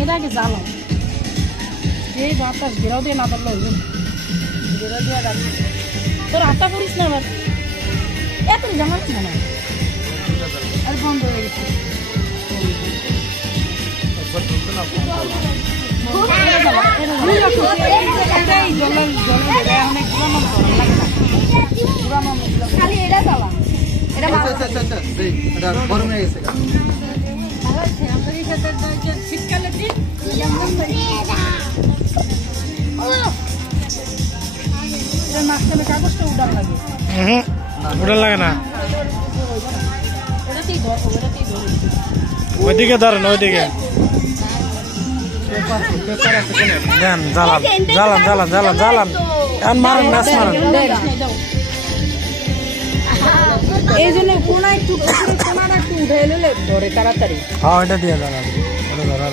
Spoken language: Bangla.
এটা আগে জ্বালাও এই ভাতটা ঘেরাও দিয়ে না পারলে হইবে ঘেরা দিয়ে রাখবি তোর হাতটা করিস না আবার এত জামাস না আর বন্ধ হয়ে গেছে খালি এটা চালা এটা গরম হয়ে গেছে শীতকালে মাঝখানে কাগজটা উঠান লাগে উঠান লাগে না ওইদিকে ধরেন ওইদিকে দেন জ্বালান জ্বালান জ্বালান জ্বালান জ্বালান এখন মারেন ম্যাচ মারেন এই জন্য কোনা একটু কোনাটা একটু উঠে এলে ধরে তাড়াতাড়ি হ্যাঁ ওইটা দিয়ে জ্বালান ওটা ধরা